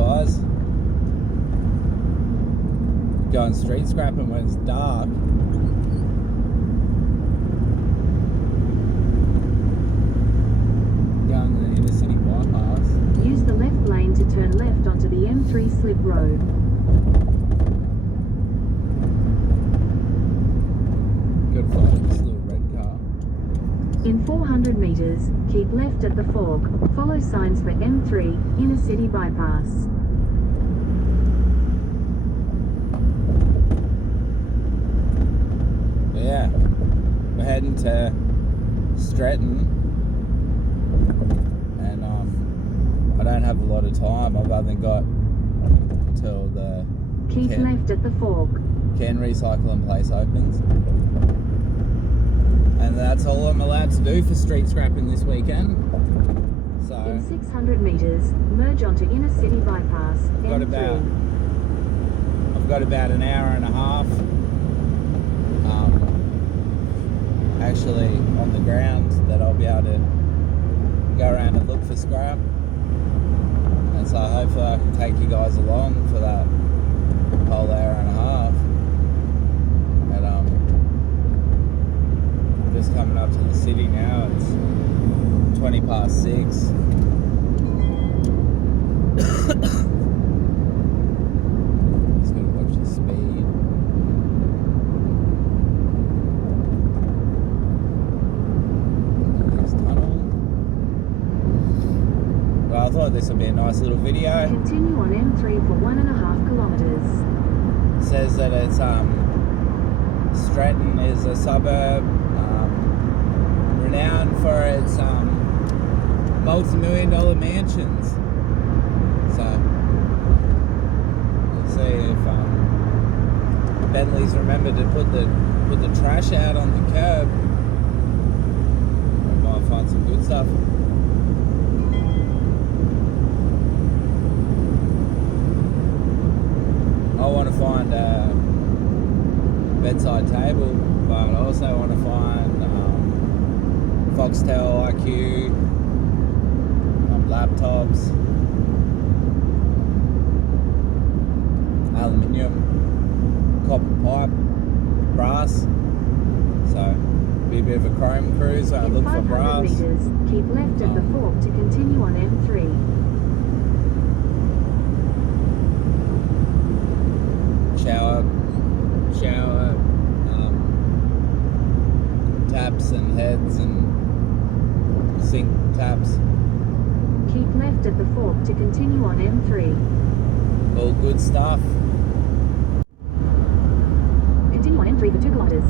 guys. Going street scrapping when it's dark. Going to the inner city bypass. Use the left lane to turn left onto the M3 slip road. Good fight, this little red car. In 400 meters, keep left at the fork. Follow signs for M3, inner city bypass. Yeah, we're heading to Stretton, and I don't have a lot of time. I've only got till the Keep left at the fork. can recycling place opens, and that's all I'm allowed to do for street scrapping this weekend. So In 600 meters, merge onto inner city bypass. I've got about an hour and a half. Actually on the ground that I'll be able to go around and look for scrap, and so hopefully I can take you guys along for that whole hour and a half. But just coming up to the city now. It's 20 past 6. Just gotta watch the speed. Well, I thought this would be a nice little video. Continue on M3 for 1.5 kilometers. It says that it's Stretton is a suburb renowned for its multi-million-dollar mansions. So let's see if Bentley's remembered to put the trash out on the curb. We might find some good stuff. I want to find a bedside table, but I also want to find Foxtel IQ, laptops, aluminium, copper pipe, brass. So be a bit of a chrome cruise. I In look for 500 brass. meters, keep left at the fork to continue on M3. shower taps and heads and sink taps. Keep left at the fork to continue on M3. All good stuff. Continue on M3 for 2 kilometers.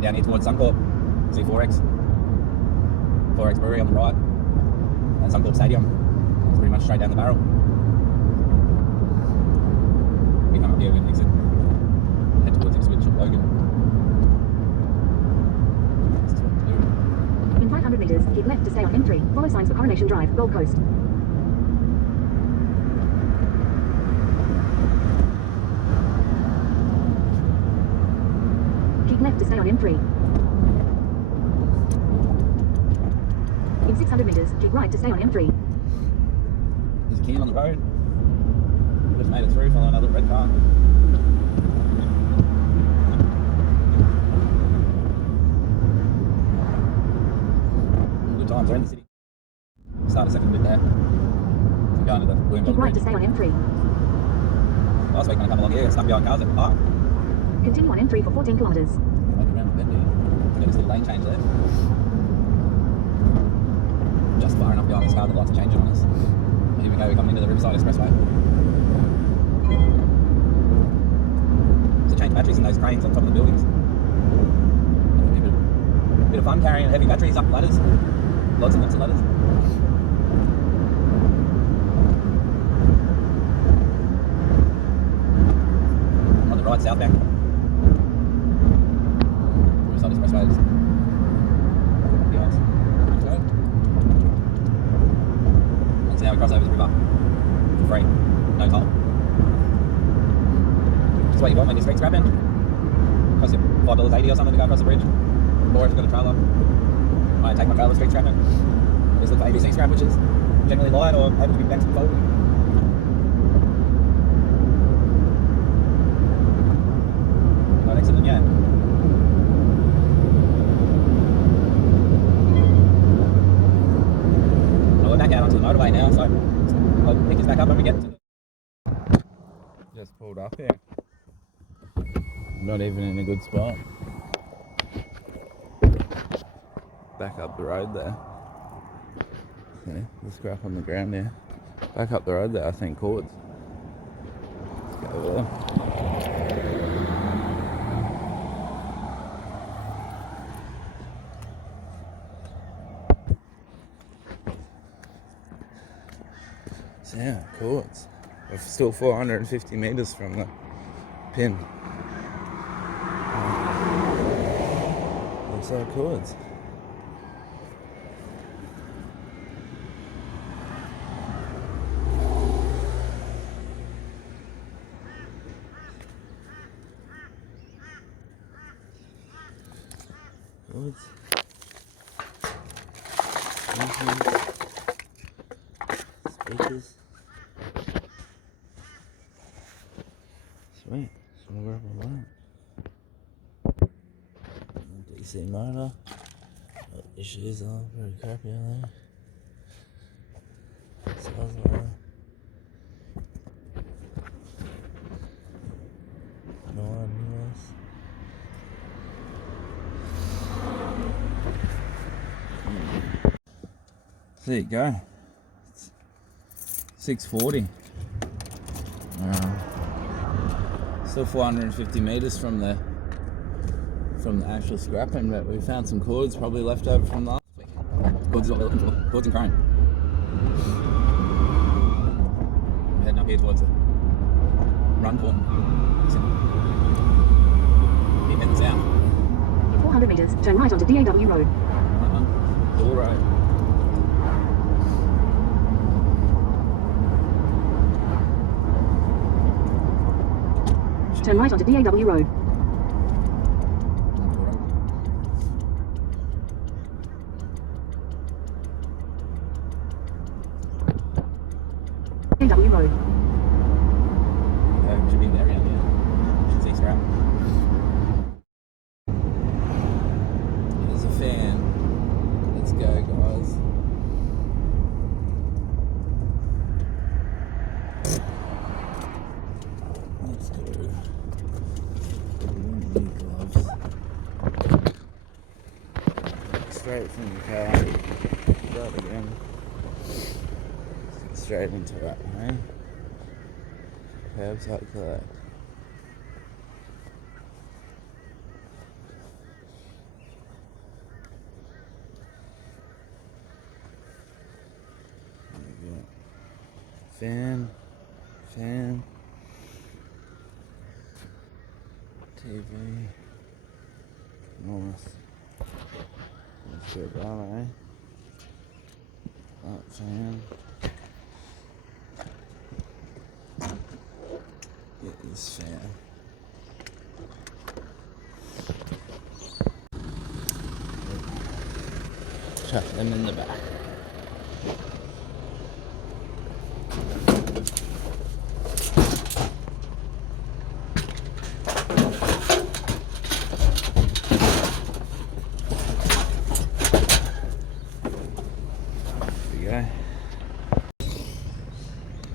Down here towards Suncorp, see 4X Brewery on the right, and Suncorp Stadium. It's pretty much straight down the barrel. We come up here with exit, head towards Ipswich or Logan. In 500 meters, keep left to stay on M3. Follow signs for Coronation Drive, Gold Coast. Left to stay on M3. In 600 meters, keep right to stay on M3. There's a key on the road. Just made it through, following another red car. Good times, they're in the city. Start a second bit there. So going to the William Keep right Bridge. to stay on M3. Last week when I come along here, stuck behind cars at the park. Continue on M3 for 14 kilometers. Around the bend here. Got this little lane change there. Just far enough behind this car, the lights are changing on us. Here we go, we're coming into the Riverside Expressway. So change batteries in those cranes on top of the buildings. A bit of fun carrying heavy batteries up ladders. Lots and lots of ladders. southbound. Riverside Expressway. Yes. Okay. And so now we cross over the river for free, no toll. That's what you want when you're street scrapping. Costs you $5.80 or something to go across the bridge. Or if you've got a trailer. I take my trailer street scrapping. Just look for ABC scrap, which is generally light or able to be banked and folded. Not excellent yet. Well, we're back out onto the motorway now, so I'll pick us back up when we get to the... Just pulled up here. Not even in a good spot. Back up the road there. Yeah, the scrap on the ground there. Back up the road there, I think cords. Let's go over there. So yeah, cords. We're still 450 metres from the pin. Looks like cords. Cords. Speakers. Sweet. So we'll grab all that. DC motor. Issues are pretty crappy, aren't they? Sales are. No one else. There you go. It's 640. Still 450 metres from the actual scrapping, but we found some cords probably left over from last week. Cords is what we're looking for. Cords and chrome. We're heading up here towards the run point. Keep heading south. In 400 metres, turn right onto DAW Road. All right. Turn right onto DAW Road. DAW Road. Should be there, yeah. Should see scrap. There's a fan. Let's go, guys. Let's go. Gloves. Straight from the car. That again. Straight into that, eh? Curbs like that. Fan, TV, nice. Let's get that, eh? That fan. Get this fan. Chuck them in the back.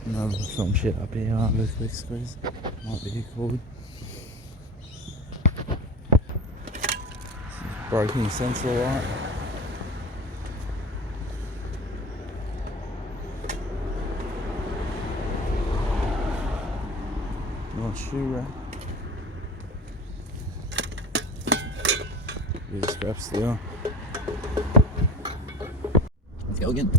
Another some shit up here, this squeeze. Might be called. Broken sensor light. Not shoe rack. Bit of scrap steel. Let's go again.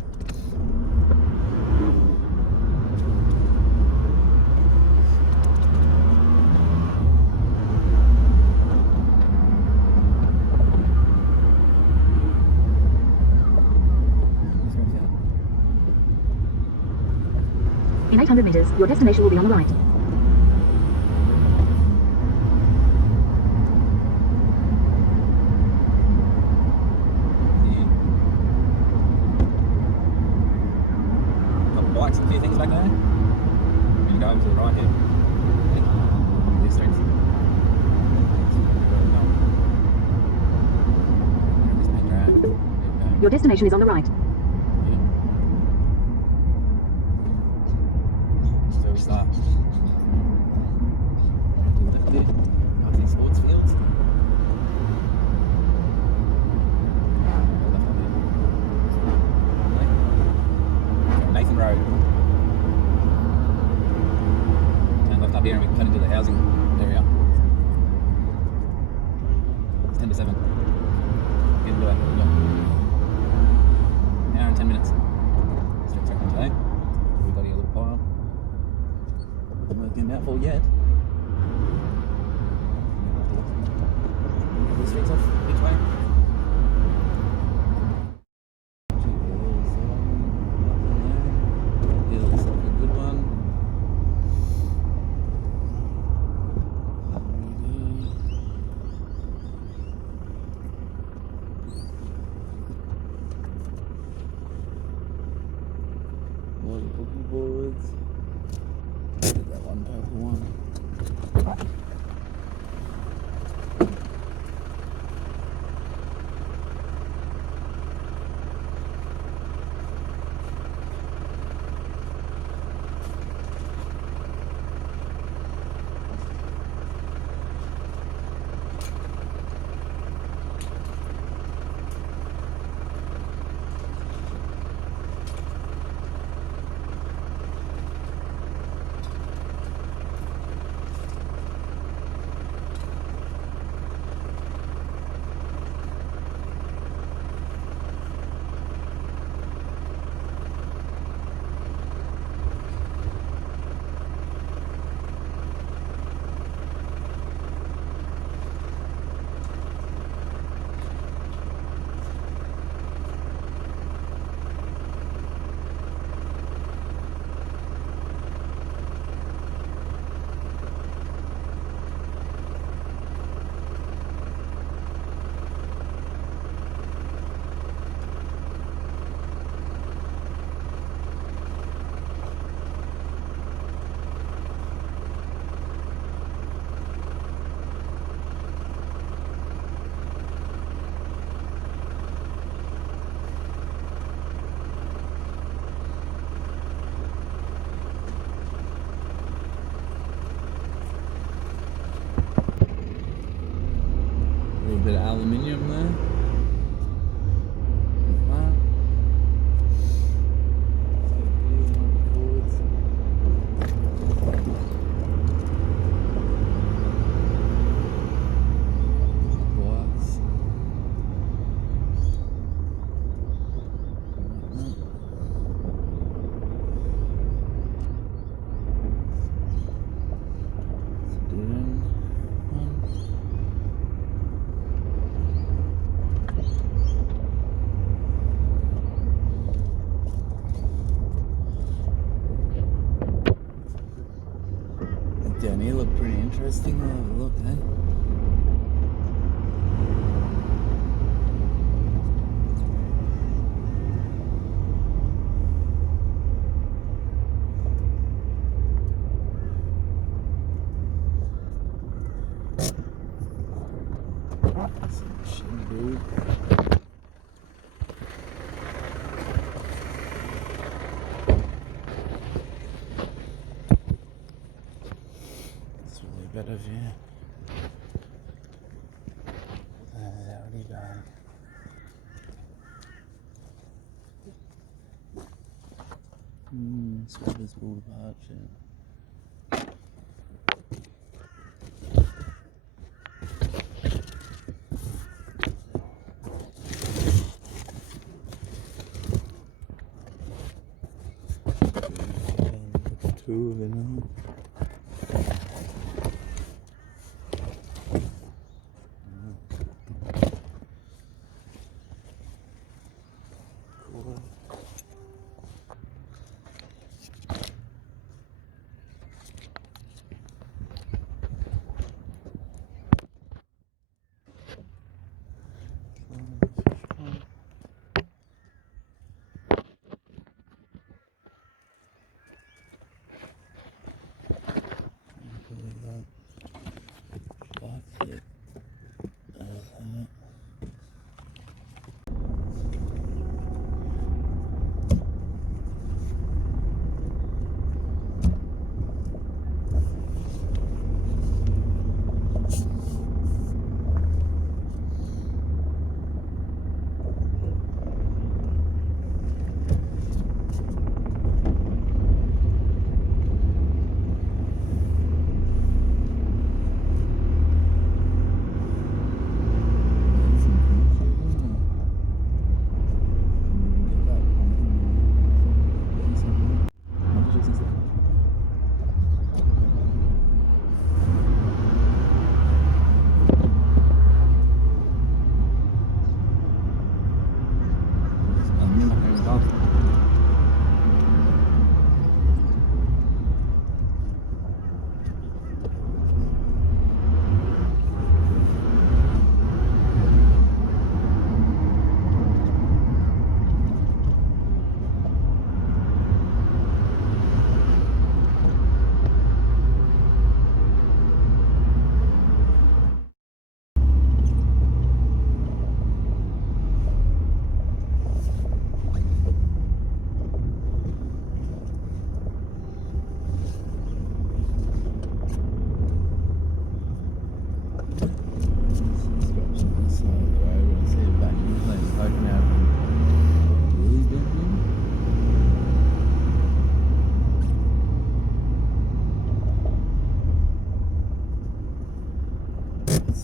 In 800 meters, your destination will be on the right. Couple bikes, a few things back there. You go over to the right here. These streets. Brisbane Drive. There you go. Your destination is on the right. That's where we start. Left here. Out to the sports fields. Nathan Road. And left up here and we cut into the housing area. It's 10 to 7. Get into it. We've got an hour and 10 minutes. Straight second today. We've got here a little pile. I'm working out for yet. The streets off each way. Yeah, looks like a good one. A lot of boogie boards. That one purple one. A little bit of aluminium there. Down here look pretty interesting. I'll have a look, eh? Some shindig. Better view. There's already gone. Scrubbers Boulevard, shit. Two of them.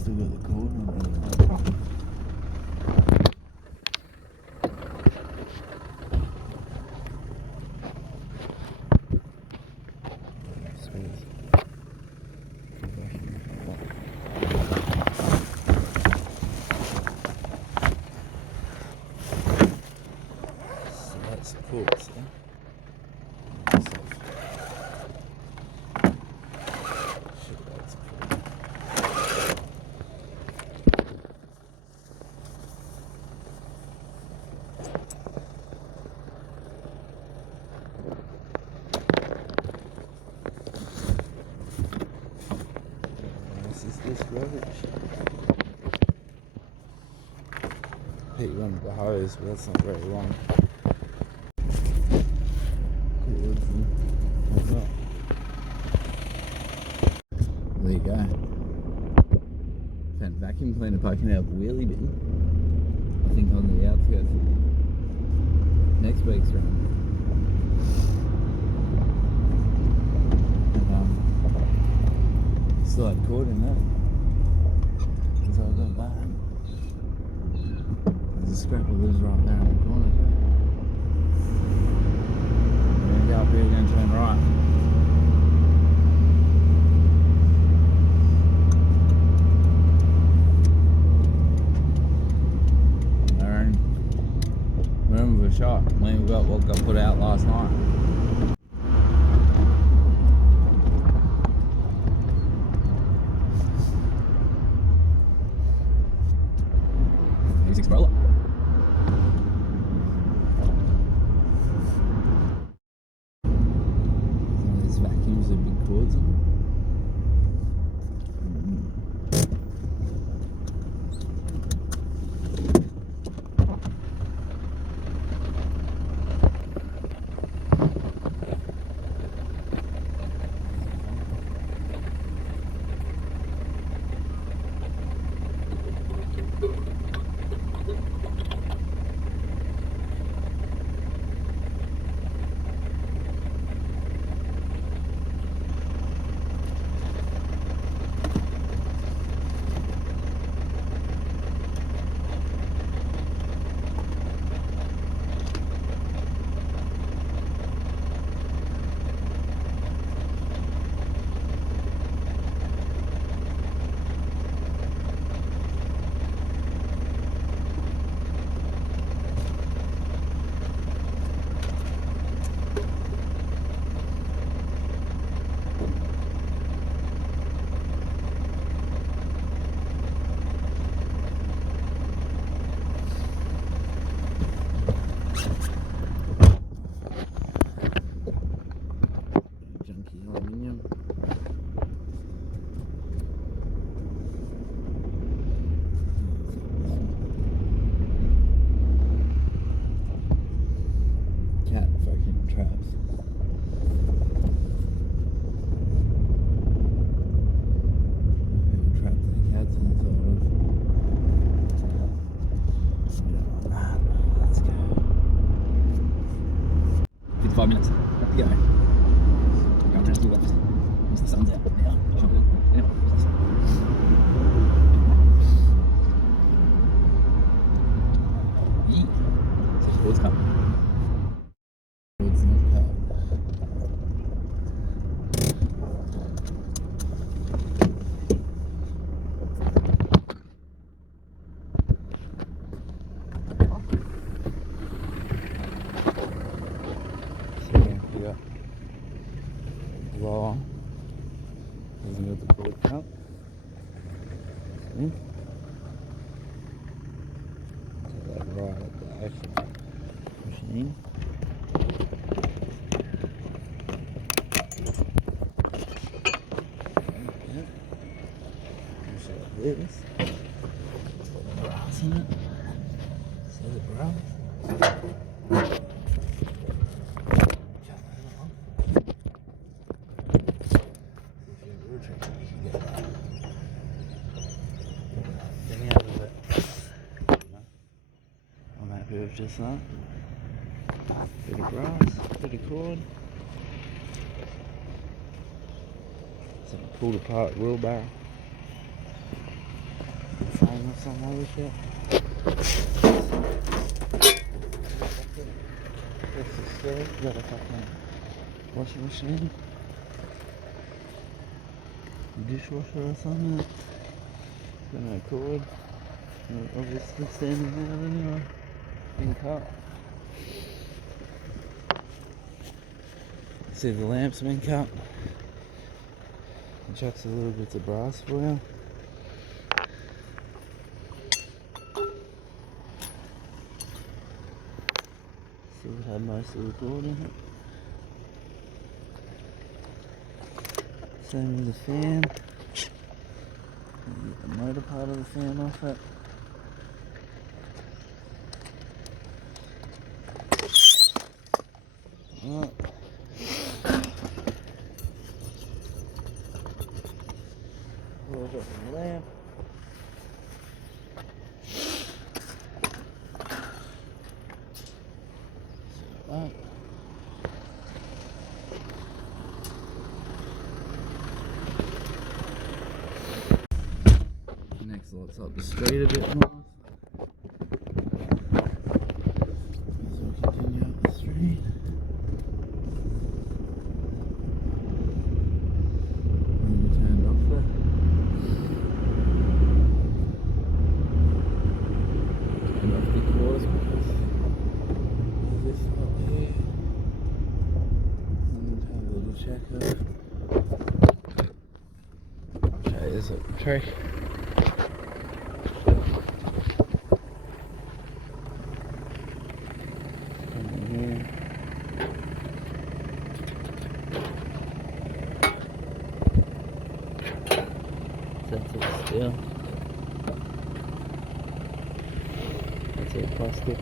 still got the cord on it. So that's cool, see? This rubbish. Pete runs the hose, but that's not very long. There you go. Found vacuum cleaner poking out of the wheelie bin. I think on the outskirts of next week's run. And still had cord in that. So I got that. There's a scrap of lives right there in the corner too. We're going to go up here, we're going to turn right. Remember the shot when we got what got put out last night. Music scroller. Some of these vacuums have big cords on them. Blower hasn't got the cord cut. See? Get that right at the actual machine. Yeah. Just like this. Brass in it. See the brass? Just that. Bit of brass, bit of cord. It's a pulled apart wheelbarrow. some other shit. This is silly. Got a fucking washing machine. Dishwasher or something. Got no cord. Obviously standing out anyway. Been cut. See the lamp's been cut. Chucks a little bits of brass for you. Still had most of the cord in it. Same with the fan. Get the motor part of the fan off it. Right. Pull it up in the lamp. Like that. Next lights up the street a bit more. So we continue up the street. And we turned off there. Turned off the cores because this up here. And have a little check of. Okay, there's a tree. That's it still. That's it plastic.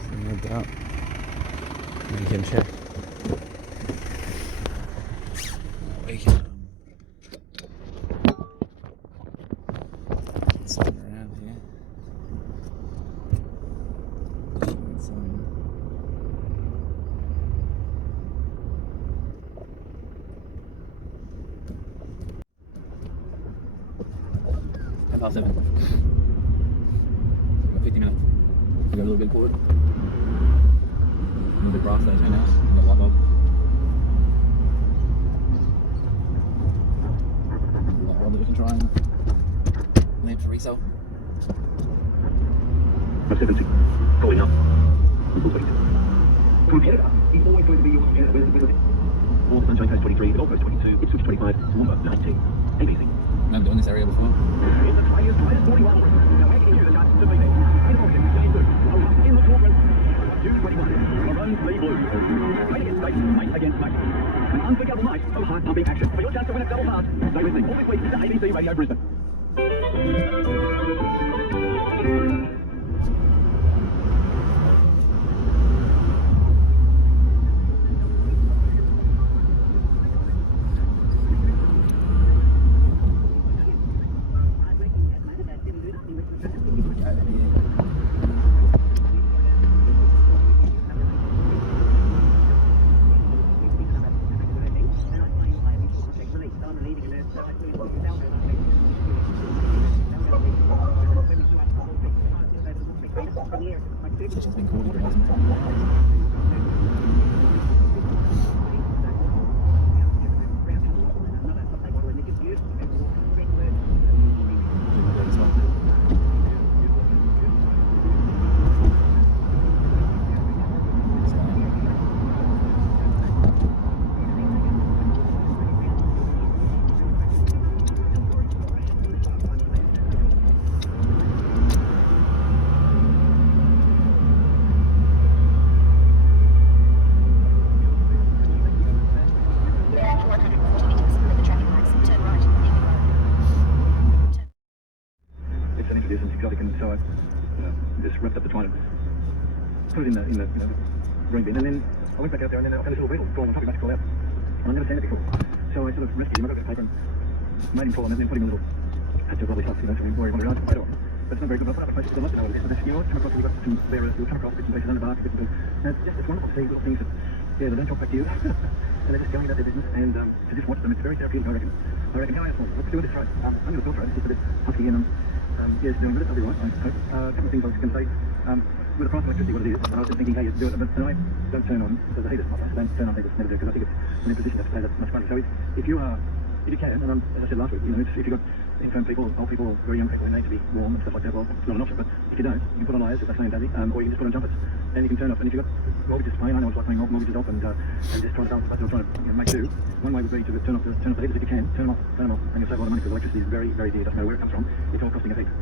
Send it out. And you can check. We can spin around here. Past 7. Got 50 minutes. We got a little bit forward. A little bit brass station now. We got light bulb. Light bulb that we can try and lamp for resale. 70. Going up. From Canada, it's always going to be your weather. All the Sunshine Coast 23, the Gold Coast 22, Ipswich 25, Toowoomba 19. ABC. I haven't done this area before. In the highest 41. Now making it to the chance to be there. In Auckland, Jenny Blue. In the short run. 221. Maroons Lee Blue. Fight against state, fight against mate. An unforgettable night of heart-pumping action. For your chance to win a double pass, stay with me all this week to ABC Radio Brisbane. Session's been called into just wrapped up the twine and put it in the green bin, and then I went back out there and then I found this little beetle crawling on top of it, crawl out. And I've never seen it before. So I sort of rescued him, I got a bit of paper and made him crawl on it and then put him in a little patch of lovely stuff, so we worry what around later on. But it's not very good, but I put up a place because I'd like to know what it is. So this, come across, we've got some there, you'll come across bits and pieces under bark, bits and pieces. And it's wonderful to see little things that, they don't talk back to you. And they're just going about their business, and to just watch them, it's very therapeutic, I reckon. I reckon, how else? Let's do this right. I'm going to filter it. It's just a bit husky and yeah, it's doing a bit. I'll be right. I hope. A couple of things I was going to say. With the price of electricity, what it is, I was just thinking, hey, you do it, but tonight, don't turn on the heaters. Don't turn on heaters, never do, because I think it's an imposition to stay that much money. So if you can, and as I said last week, you know, if you've got infirm people, old people, or very young people who need to be warm and stuff like that, well, it's not an option. But if you don't, you can put on layers, if that's saying Daisy, or you can just put on jumpers, and you can turn off. And if you've got mortgages to pay, I know it's like paying mortgages off and just trying to balance the budget or trying to make do. One way would be to turn off the heaters if you can, turn them off, and you'll save a lot of money because electricity is very, very dear. It doesn't matter where it comes from. It's all costing a heap.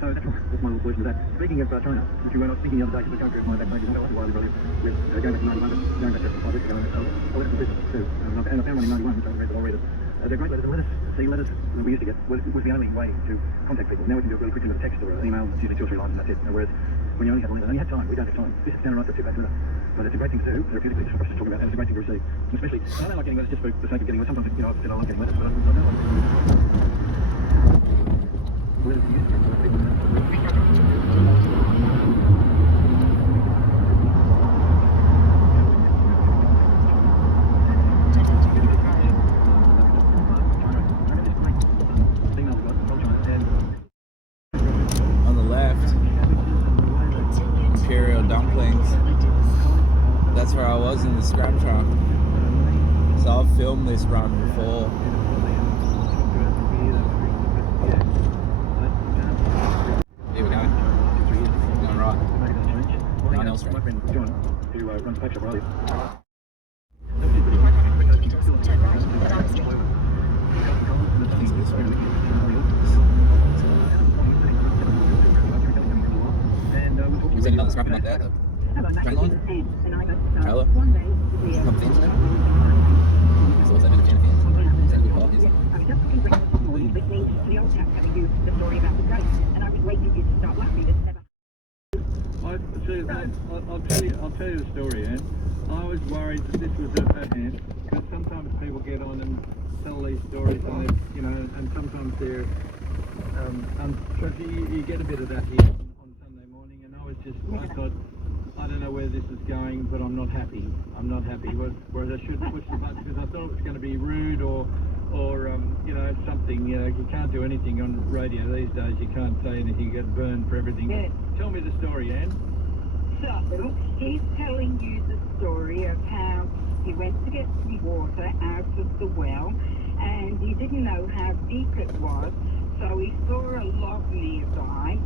So that's my little solution to that. Speaking of China, since you were not thinking the other day, because the country of my back pages, I like to really with going back to 91, going back to 5 weeks ago, I read some business too, and I found one in 91, which I read, but I'll read it. They're great letters, and letters that we used to get was the only way to contact people. Now we can do it really quickly with a text or an email, it's usually 2 or 3 lines and that's it. Whereas when you only have a letter, and you have time, we don't have time. This is down right for a 2-page letter. But it's a great thing to do, therapeutically, it's for us to talk about, and it's a great thing to receive. And especially, I don't like getting letters just for the sake of getting letters. Sometimes, you know, I've said I like getting letters, but I don't like letters to use for people. That's where I was in the scrap truck. So I've filmed this run before. Here we go. Going right. 9 L Street. My friend John, who runs a pack shop where I live. Was there another scrapping like that? Train line? Trailer? Pump fence there? So what's that in a can of fence? Is that a good part? Is it? I was just looking for this morning, listening to the old chap telling you the story about the ghost, and I was waiting for you to start laughing. It's never. I'll tell you the story, Anne. I was worried that this was at hand, because sometimes people get on and tell these stories, and they, you know, and sometimes they're, you get a bit of that here on Sunday morning, and I thought, I don't know where this is going, but I'm not happy. Whereas I should push the button because I thought it was going to be rude or you know, something. You know, you can't do anything on radio these days. You can't say anything. You get burned for everything. Yeah. Tell me the story, Anne. So, he's telling you the story of how he went to get some water out of the well, and he didn't know how deep it was, so he saw a log nearby,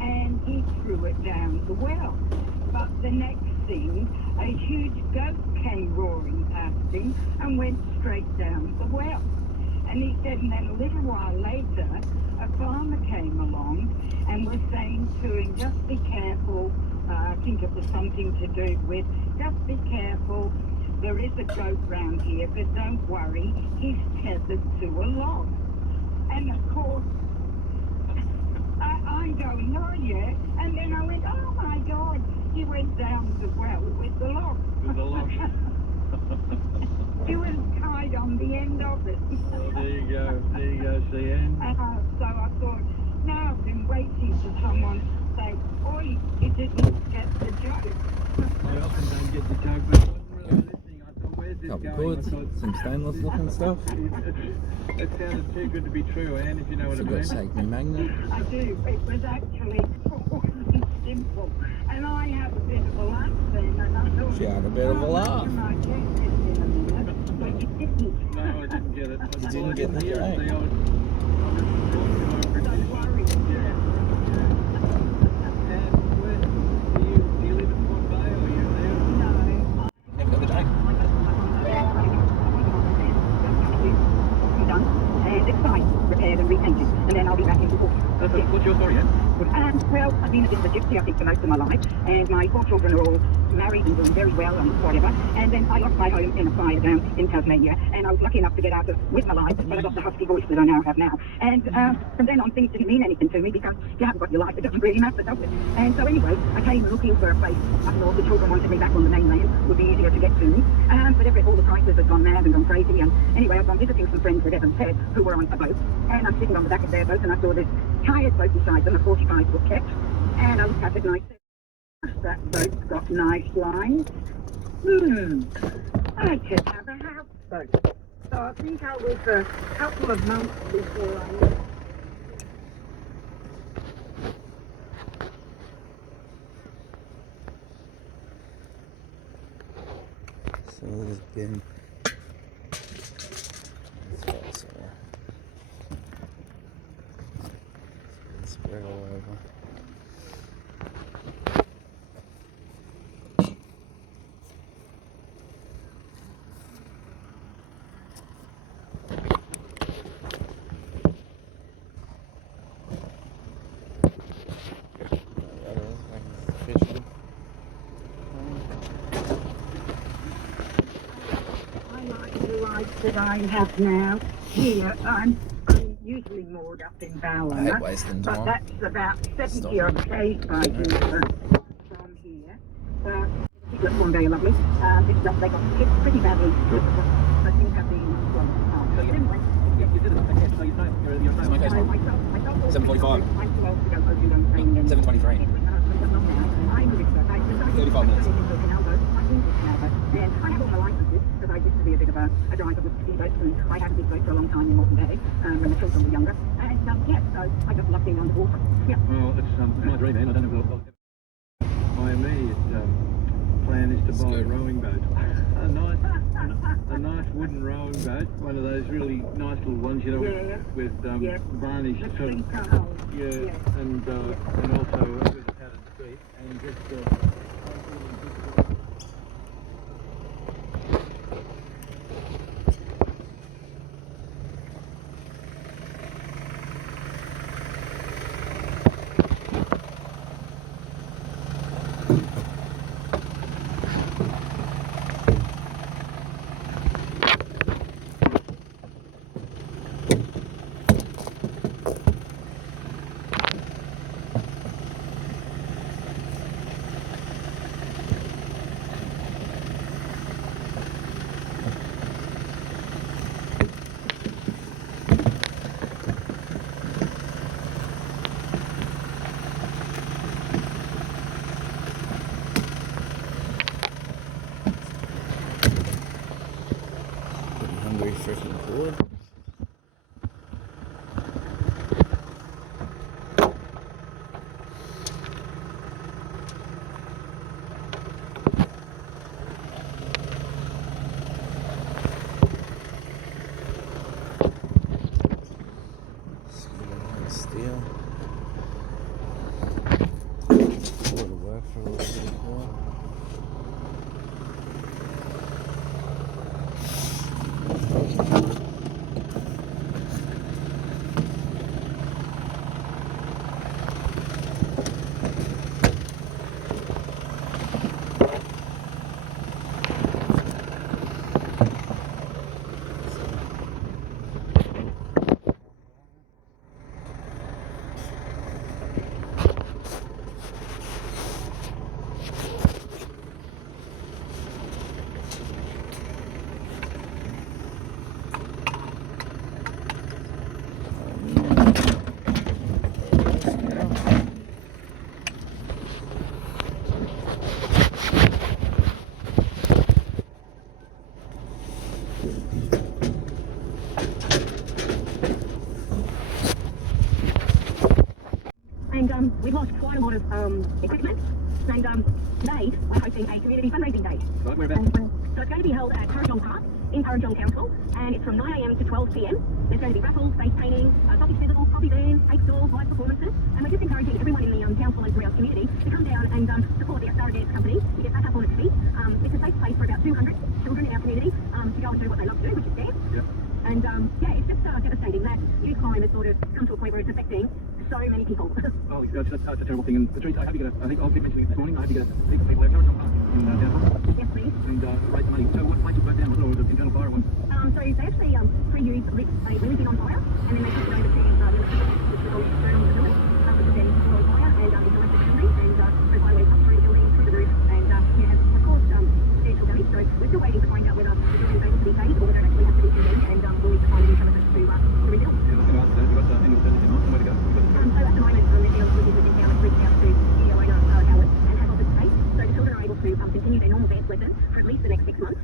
and he threw it down the well. But the next thing, a huge goat came roaring past him and went straight down the well. And he said, and then a little while later, a farmer came along and was saying to him, just be careful. I think it was something to do with, just be careful. There is a goat round here, but don't worry, he's tethered to a log. And of course, I'm going, oh yeah. And then I went, oh my God. He went down the well with the log. With the log. He was tied on the end of it. Oh, there you go, see, Anne. So I thought, now I've been waiting for someone to say, oi, you didn't get the joke. I often don't get the joke, but I wasn't really listening. I thought, where's this Couple going? cords, I thought, some stainless looking stuff. It sounded too good to be true, Anne, if you know what I Forgot mean. to take my magnet. I do. It was actually simple. And I had a bit of a laugh then, and I thought, She had a bit of a laugh. I might get this in a minute, but you didn't. No, I didn't get it. You didn't get the joke. joke. See, I was Don't worry. yeah. And do you live in Port Bay or are you there? No. Never got the joke. Done, and it's fine, repaired and repainted, and then I'll be back in the course. What's your story, Anne? Well, I've been a bit of a gypsy, I think, for most of my life, and my 4 children are all married and doing very well and whatever, and then I lost my home in a fire down in Tasmania, and I was lucky enough to get out of with my life, but I got the husky voice that I now have now, and from then on things didn't mean anything to me, because if you haven't got your life, it doesn't really matter, does it? And so anyway, I came looking for a place up north. The children wanted me back on the mainland, would be easier to get to me, but all the prices had gone mad and gone crazy, and anyway, I've gone visiting some friends at Evans Head who were on a boat, and I'm sitting on the back of their boat, and I saw this tired boat beside them, a 45 foot kept, and I looked at it and I said, that boat's got nice lines. I could have a houseboat. So I think I was a couple of months before I left. So there's been spread all over. Fishing. I like the life that I have now. Here, I'm usually moored up in Ballina. I hate wasting But time. that's about 70 Stop. odd k's by here from here. People at one very lovely. It's just they got hit pretty badly. So things have been So you didn't you did it. Okay, so you're saying you're It's my case, Mum. 7:45. 7:23. 35 minutes. And I have all my licenses because I used to be a bit of a driver with speedboats, and I had a big boat for a long time in Moreton Bay when the children were younger. And yeah, so I just love being on the water. Yeah. Well, it's my dream, man. I don't know what my immediate plan is to buy a rowing boat. A nice wooden rowing boat, one of those really nice little ones, you know, with varnished sort of, and also with a padded seat, and just Hungry freaking board. Steel. Would work for a little bit more. And we've lost quite a lot of equipment. And today we're hosting a community fundraising day. right, we're about. So it's going to be held at Currajong Park in Currajong Council, and it's from 9 a.m. to 12 p.m. There's going to be raffles, face painting, sausage sizzle, coffee beans, cake stalls, live performances, and we're just encouraging everyone in the council and throughout the community to come down and support the Star Dance Company to get back up on its feet. It's a safe place for about 200 children in our community to go and do what they love to do, which is dance. Yep. And yeah, it's just devastating that youth crime has sort of come to a point where it's affecting so many people. Oh, that's a terrible thing. And Patrice, I hope you get I think I'll be mentioning it this morning. I hope you get a heap of people over Currajong Park in downtown. Yes, please. And raise the money. So what makes it burn down? Or the internal fire one? So they actually pre-used lit a limousine on fire, and then they took it over to the electric, which was all around the building, which is then on fire, and it's electric secondary, and so highways up through the building, through the roof, and yeah, has caused substantial damage. So we're still waiting to find out whether the building is able to be saved or whether it actually has to be condemned, and we'll need to find intelligence to rebuild. Yeah, I was going to ask that. You've got any alternative on where to go? So at the moment, the deal with the town has reached out to the owner, Howard, and has offered space, so the children are able to continue continue their normal dance lesson for at least the next 6 months,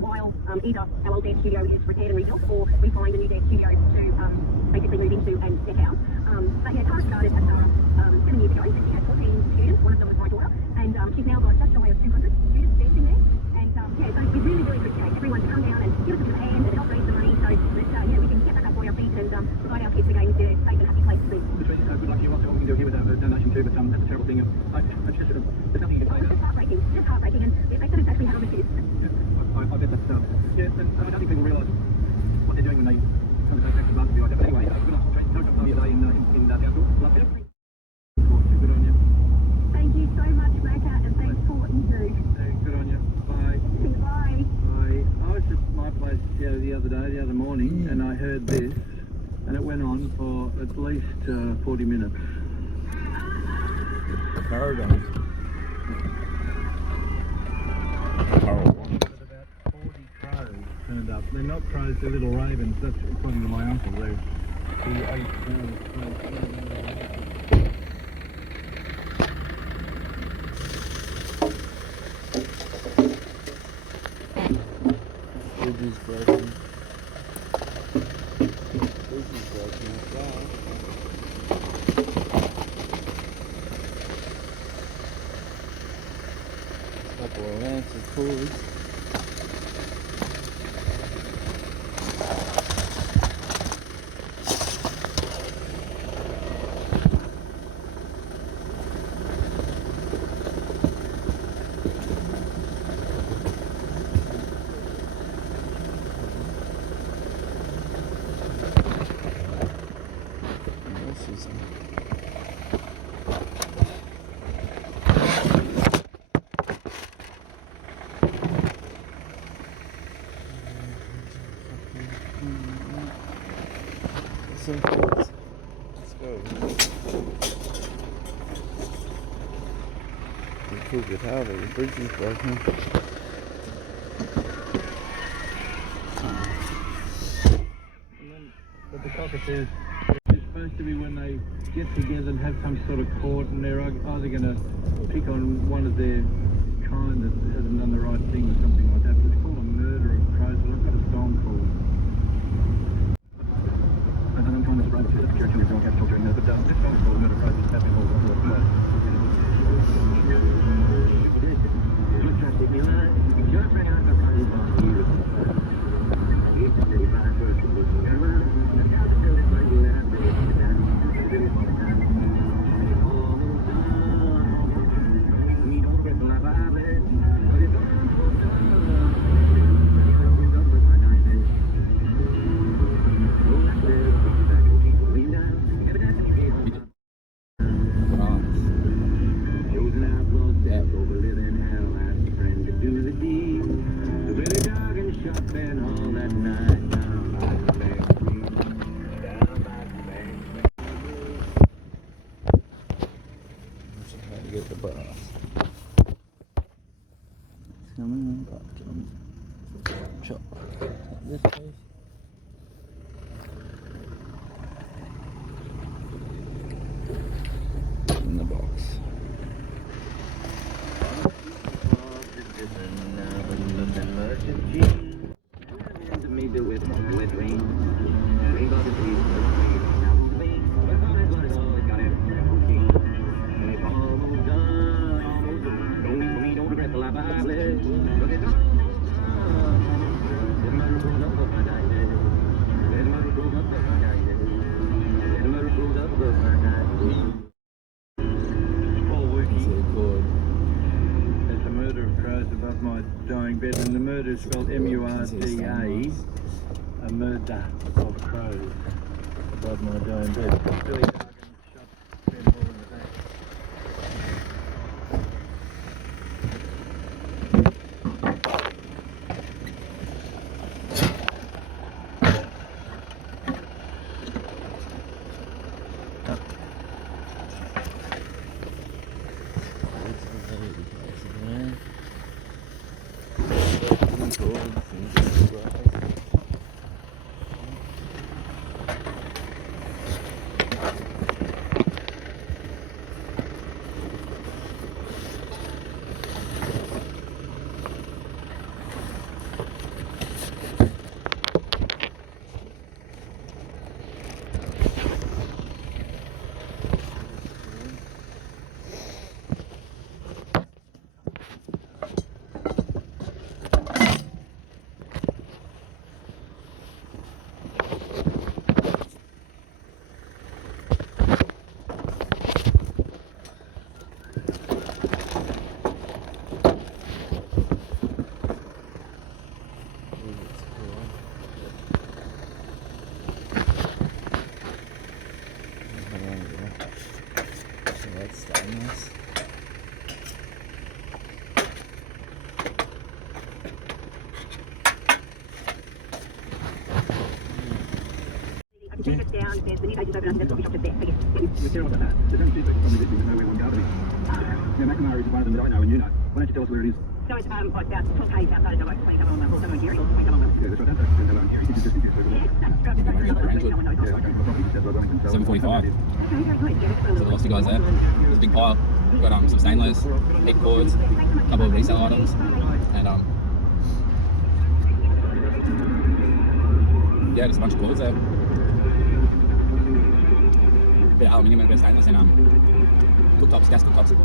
while either our old dance studio is repaired and rebuilt, or we find a new dance studio to basically move into and set out. But yeah, Tara started at Tara 7 years ago. She had 14 students. One of them was my daughter, and she's now got just shy of 200 students dancing there. And yeah, so we really, really appreciate everyone to come down and give us a hand and help raise the money so that yeah, we can get back up on our feet and provide our kids again with their safe and happy place to be. Patricia, good luck to you. Lots of what we can do here with a donation too, but that's a terrible thing. It's just sort of, there's nothing you can say. It's heartbreaking. Just heartbreaking, and the effect that it's actually had on the kids. Yeah, I bet that's, yeah, and I don't think people realise what they're doing when they come to take advantage like that. But anyway, good luck. Don't come today in council. Love you. Good on you. Thank you so much, Rebecca, and thanks for what you do. Good on you. Bye. Bye. I was at my place the other morning, and I heard this, and it went on for at least 40 minutes. Paradise. About 40 crows turned up. They're not crows, they're little ravens. That's according to my uncle. He ate Bridge is broken. Bridge is broken as well. Couple of lamps of coolers. Some chords. Let's go. The cool guitar, but the bridge is broken. But the cockatoos, it's supposed to be when they get together and have some sort of court, and they're either going to pick on one of their kind that hasn't done the right thing or something like that. But it's called a murder of crows, and I've got a song called. I'm trying to spread to the security and everyone can talk during this, but this song's called Murder Crows. It's happening all over the place. Get the bus. Coming back to chop this place. In the box. Dying bed, and the murder is spelled M-U-R-D-A, a murder of crows above my dying bed. It's really dark and shut bed hole in the back. down. There's the new pages open. I think there's a coffee shop just there. So yes. We care about that. There's only two people from this that know where one garden is. Yeah, McNamara is one of them that I know and you know. Why don't you tell us where it is? So it's about 12 k's outside of Dubbo. When you come along the Hawthorne Geary, or when you come along the... Yeah, that's right. Don't go down here. This is just in circle. Ranchwood. No one knows. Yeah, okay. The property just outside Wellington. So 7:45. Okay, very good. Yeah, that's So the lost you guys there. There's a big pile. Got some stainless, big cords, a couple of resale items, and yeah, just a bunch of cords there. Bit of aluminium and a bit of stainless and cooktops, gas cooktops.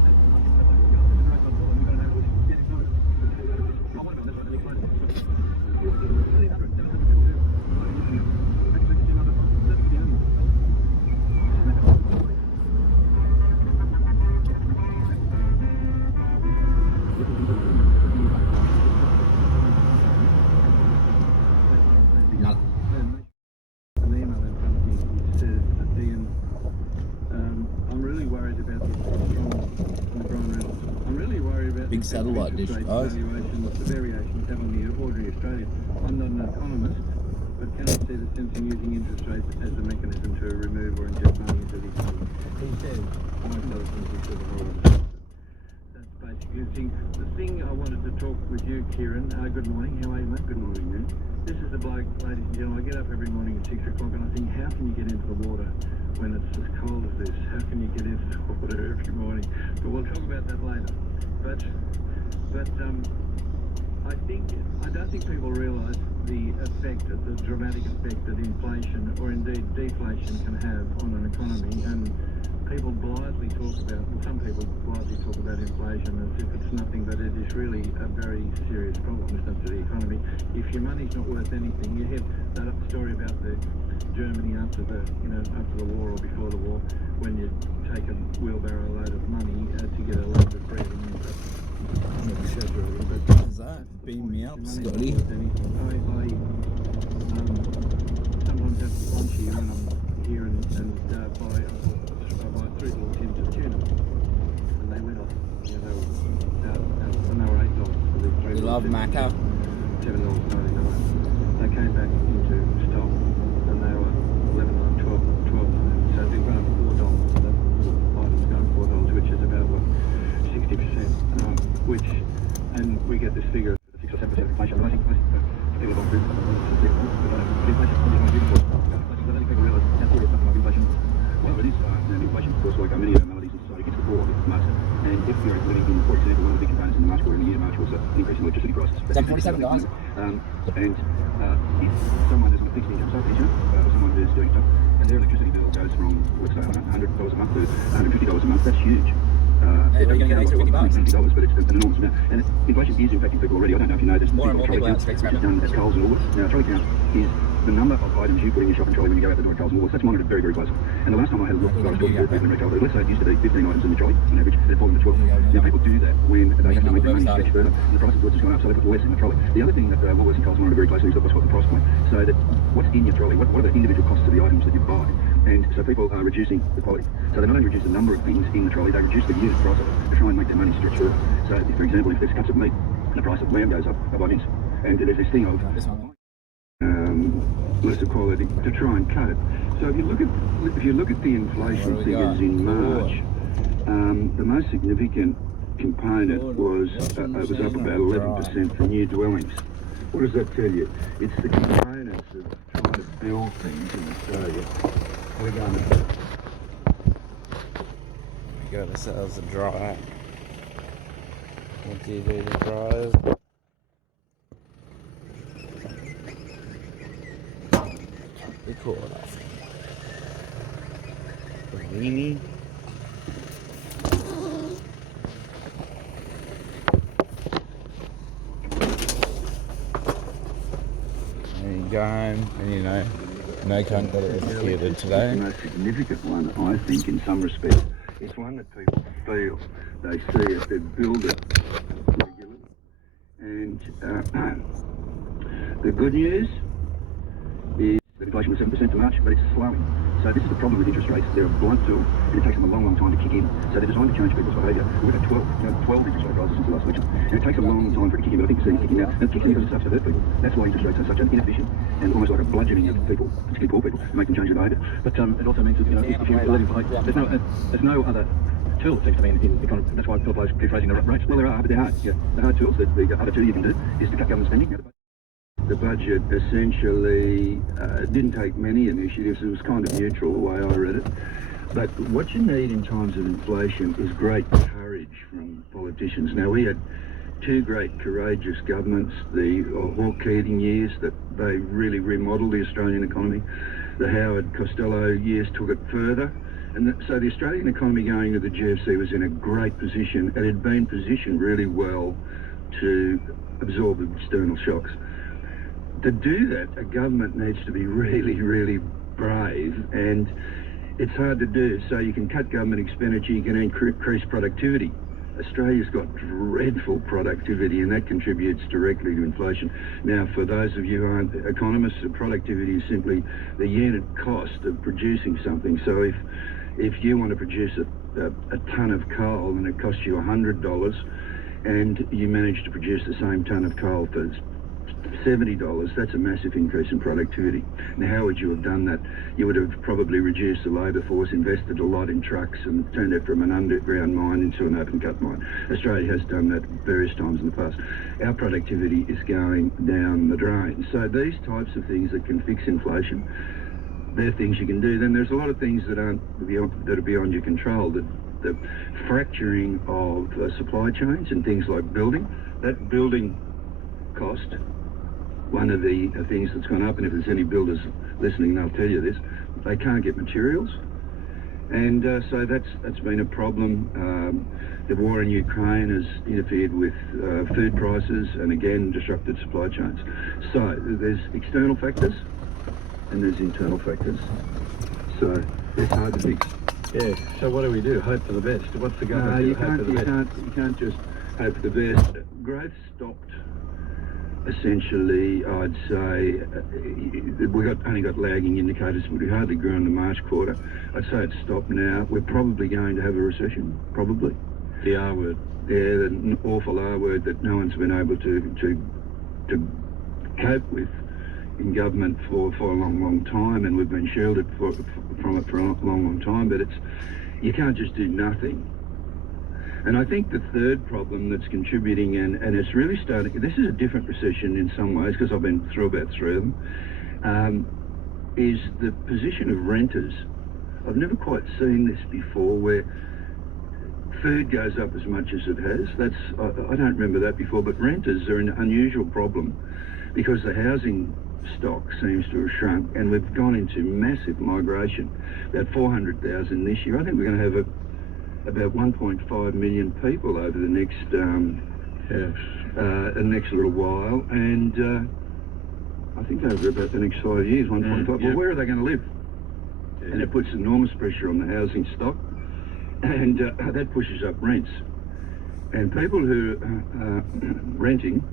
Big satellite dish, guys. The variations have on the ordinary Australian. I'm not an economist, but can I see the sense in using interest rates as a mechanism to remove or inject money into the economy? He says, most other things he should have already. That's basically the thing. The thing I wanted to talk with you, Kieran. Good morning. How are you, mate? Good morning, man. This is the bloke, ladies and gentlemen. I get up every morning at 6 o'clock and I think, how can you get into the water when it's as cold as this? How can you get into the water every morning? But we'll talk about that later. But I don't think people realise the effect, the dramatic effect that inflation or indeed deflation can have on an economy. And people blithely talk about, well, some people blithely talk about inflation as if it's nothing, but it is really a very serious problem, isn't it, to the economy? If your money's not worth anything, you hear that story about the Germany after the war or before the war, when you take a wheelbarrow load of money to get a loaf of bread and you Is that? Beam me up, Scotty. I sometimes have lunch here when I'm here and buy 3 little tins of tuna, and they went off. They were $8 for the 3. We love Macca. $7.99. They came back into stock and they were $11, $12. So they've gone up $4. That little item's gone $4, which is about 60%. And we get this figure of 6 or 7% inflation. I think most people don't do people realise how serious something like inflation is. Well, it is. Inflation, of course, like many other maladies in society, gets before most. And if you're living in, for example, one of the big components in the March quarter, in the year March, was an increase in electricity prices. $7.47, guys. And if someone is on a fixed income, or someone who's doing stuff, and their electricity bill goes from, let's say, $100 a month to $150 a month, that's huge. Hey, you're going to get an extra $50. $50, but it's an enormous amount. And inflation is impacting people already. I don't know if you know this. More and more people out streets done at Coles and Woolworths. Now, trolley count is the number of items you put in your shopping trolley when you go out the door at Coles and Woolworths. That's monitored very, very closely. And the last time I had a look, I was talking to people in retail, let's say it used to be 15 items in the trolley on average, they're falling to 12. Now, people do that when they have to make their money stretch further, and the price of goods has gone up, so they put less in the trolley. The other thing that Woolworths and Coles monitor very closely is what's the price point. So that what's in your trolley, what are the individual costs of the items that you buy? And so people are reducing the quality. So they not only reduce the number of things in the trolley, they reduce the unit price of it to try and make their money stretch further. So, if, for example, if there's cuts of meat, the price of lamb goes up by inch. And there's this thing of less of quality to try and cut it. So if you look at the inflation figures in March, the most significant component was up about 11% for new dwellings. What does that tell you? It's the components of trying to build things in Australia. We're going to We got ourselves a dryer. What do you do to dryers? Record off. Weenie. And you go home and you know, no cunt got it executed today. The most significant one, I think, in some respects, it's one that people feel, they see it, they build it regularly. And the good news is that inflation was 7% to March, but it's slowing. So this is the problem with interest rates. They're a blunt tool, and it takes them a long, long time to kick in. So they're designed to change people's behaviour. We've had 12 interest rate rises since the last election, and it takes a long time for it to kick in, but I think it's starting to kick in now. And it kicks in because it starts to hurt people. That's why interest rates are such an inefficient and almost like a bludgeoning of people, particularly poor people, to make them change their behaviour. But it also means that, you know, if you let inflate, there's no other tool, it seems to me, in economy. That's why people are deflating the rates. Well, there are, but they're hard. Yeah. The hard tools, the other tool you can do is to cut government spending. The budget essentially didn't take many initiatives. It was kind of neutral the way I read it. But what you need in times of inflation is great courage from politicians. Now, we had two great courageous governments, the Hawke-Keating years, that they really remodeled the Australian economy. The Howard Costello years took it further. And so the Australian economy going to the GFC was in a great position. It had been positioned really well to absorb external shocks. To do that, a government needs to be really, really brave, and it's hard to do. So you can cut government expenditure, you can increase productivity. Australia's got dreadful productivity, and that contributes directly to inflation. Now, for those of you who aren't economists, productivity is simply the unit cost of producing something. So if you want to produce a ton of coal and it costs you $100, and you manage to produce the same ton of coal for $70, that's a massive increase in productivity. Now, how would you have done that? You would have probably reduced the labour force, invested a lot in trucks, and turned it from an underground mine into an open cut mine. Australia has done that various times in the past. Our productivity is going down the drain. So these types of things that can fix inflation, they're things you can do. Then there's a lot of things that are beyond your control. The fracturing of supply chains and things like building. That building cost, one of the things that's gone up, and if there's any builders listening, they'll tell you this, they can't get materials. And so that's been a problem. The war in Ukraine has interfered with food prices and again disrupted supply chains. So there's external factors and there's internal factors. So it's hard to fix. Yeah, so what do we do? Hope for the best. What's the government do? Hope for the best? You can't just hope for the best. Growth stopped. Essentially, I'd say we only got lagging indicators, but we hardly grew in the March quarter. I'd say it's stopped now. We're probably going to have a recession, probably. The R word. Yeah, the awful R word that no one's been able to cope with in government for a long, long time, and we've been shielded from it for a long, long time. But you can't just do nothing. And I think the third problem that's contributing, and it's really starting, this is a different recession in some ways, because I've been through about three of them, is the position of renters. I've never quite seen this before, where food goes up as much as it has. I don't remember that before, but renters are an unusual problem because the housing stock seems to have shrunk, and we've gone into massive migration, about 400,000 this year. I think we're going to have about 1.5 million people over the next little while, and I think over about the next 5 years, 1.5. Well, where are they going to live? Yeah. And it puts enormous pressure on the housing stock, and that pushes up rents. And people who are renting,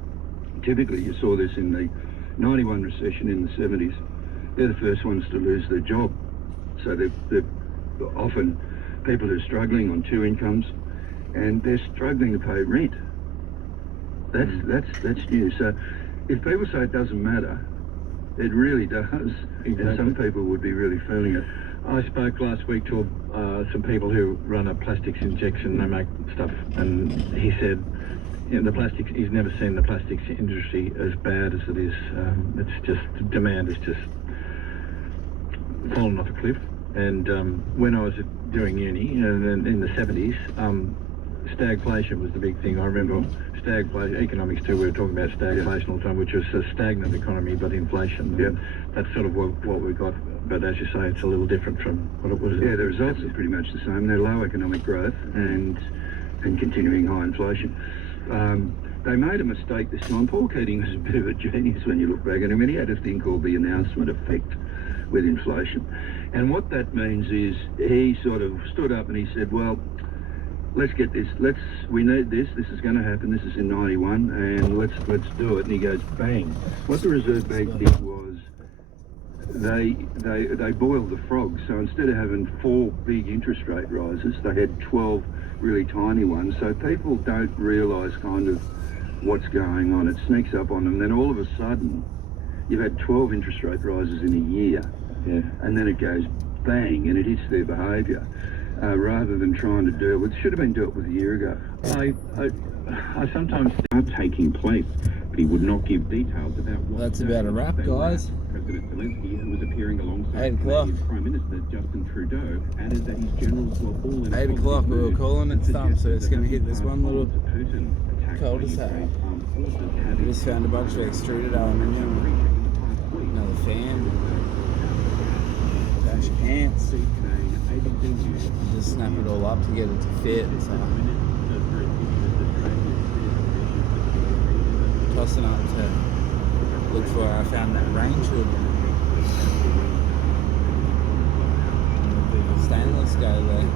typically you saw this in the 91 recession in the 70s, they're the first ones to lose their job. So they're often people who are struggling on two incomes, and they're struggling to pay rent. That's new. So if people say it doesn't matter, it really does. Exactly. And some people would be really feeling it. I spoke last week to some people who run a plastics injection. They make stuff, and he said, you know, he's never seen the plastics industry as bad as it is. It's just, demand is just fallen off a cliff. And when I was doing uni in the 70s, stagflation was the big thing. I remember stagflation, economics too, we were talking about stagflation all the time, which was a stagnant economy, but inflation. Yep. That's sort of what we got. But as you say, it's a little different from what it was. Yeah, the results are pretty much the same. They're low economic growth and continuing high inflation. They made a mistake this time. Paul Keating was a bit of a genius when you look back at him. He had a thing called the announcement effect with inflation. And what that means is he sort of stood up and he said, well, let's get this, we need this is going to happen, this is in 91, and let's do it. And he goes, bang. What the Reserve Bank did was they boiled the frogs. So instead of having 4 big interest rate rises, they had 12 really tiny ones. So people don't realise kind of what's going on. It sneaks up on them. Then all of a sudden, you've had 12 interest rate rises in a year, and then it goes bang, and it hits their behaviour. Rather than trying to deal with, should have been dealt with a year ago. I sometimes are taking place, but he would not give details about what. That's about a wrap, guys. President Zelensky, who was appearing alongside 8 o'clock. Canadian Prime Minister Justin Trudeau, added that his generals were all in 8 o'clock, we were calling it some, so it's going to hit this one little Putin cul-de-sac. We just found a bunch of extruded aluminium, another fan, dash pants. Just snap it all up to get it to fit. So tossing up to look for where I found that rain hood. Stainless go there.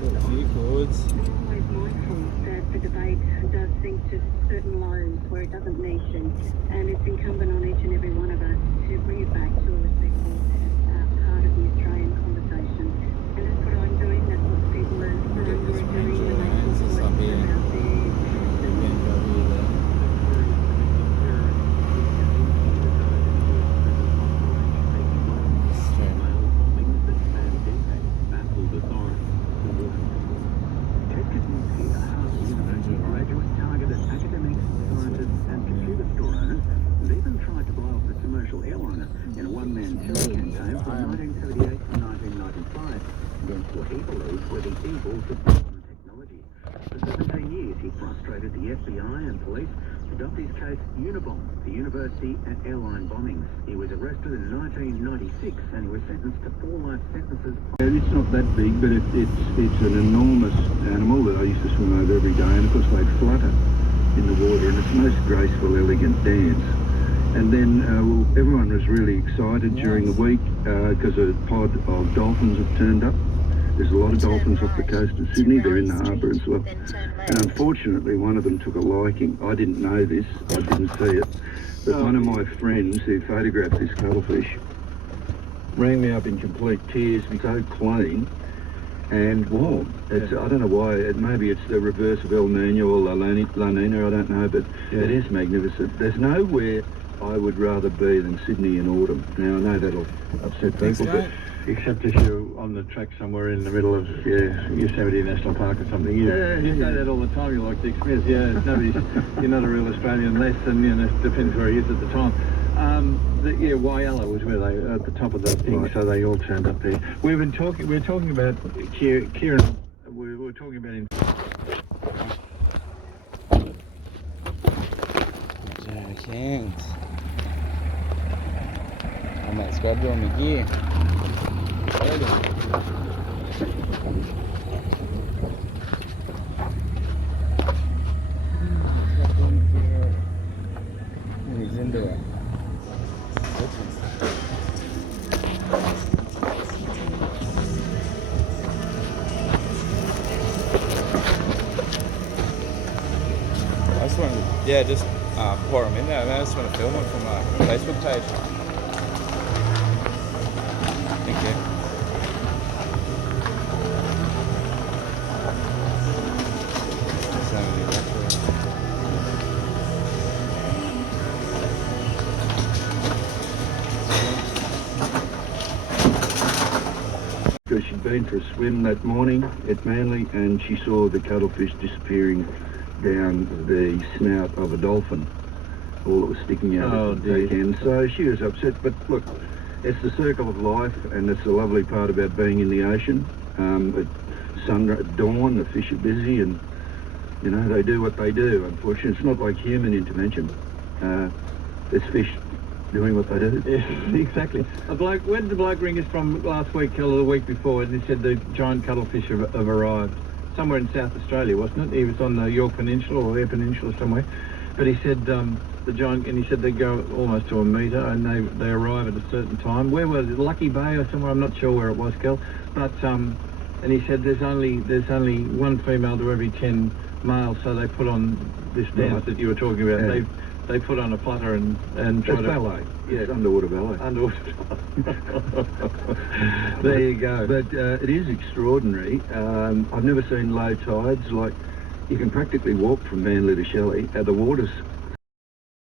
Got a few cords. I'm always mindful that the debate does sink to certain lows where it doesn't need to, and it's incumbent on each and every one of us to bring it back to a respectful part of the Australian conversation. And that's what I'm doing, that's what the people are doing when they talk about their BMW there. What he believes were the evils of modern technology. For 17 years, he frustrated the FBI and police to adopt his case Unibomb, the university and airline bombings. He was arrested in 1996 and he was sentenced to 4 life sentences. It's not that big, but it's an enormous animal that I used to swim over every day, and of course they'd flutter in the water, and it's the most graceful, elegant dance. And then everyone was really excited during the week because a pod of dolphins have turned up. There's a lot of dolphins off the coast of Sydney. They're in the harbour as well. And unfortunately, one of them took a liking. I didn't know this. I didn't see it. But one of my friends who photographed this cuttlefish rang me up in complete tears. It's so clean and warm. It's, I don't know why. Maybe it's the reverse of El Nino or La Nina. I don't know. But it is magnificent. There's nowhere I would rather be than Sydney in autumn. Now, I know that'll upset people, but except if you're on the track somewhere in the middle of Yosemite National Park or something. You say that all the time. You're like Dick Smith. Yeah, you're not a real Australian less, and it depends where he is at the time. Whyalla was where they at the top of the thing, so they all turned up there. We're talking about Kieran. We were talking about him. Cans. I might scrub on the gear. He's into it. I just wanted to, just pour them in there, and I just want to film it for my Facebook page. Thank you. Because she'd been for a swim that morning at Manly, and she saw the cuttlefish disappearing down the snout of a dolphin. All that was sticking out at the back end. So she was upset, but look, it's the circle of life, and it's the lovely part about being in the ocean. At dawn, the fish are busy, and they do what they do. Unfortunately, it's not like human intervention. There's fish doing what they do. Yeah, exactly. Where did the bloke ring us from last week or the week before? And he said the giant cuttlefish have arrived somewhere in South Australia, wasn't it? He was on the York Peninsula or Eyre Peninsula somewhere. But he said the giant, and he said they go almost to a metre, and they arrive at a certain time. Where was it? Lucky Bay or somewhere? I'm not sure where it was, Kel. But and he said there's only one female to every 10 males, so they put on this dance that you were talking about. they put on a flutter and try It's to ballet. Yes, underwater ballet. underwater. There you go. But it is extraordinary. I've never seen low tides like. You can practically walk from Manly to Shelley. The water's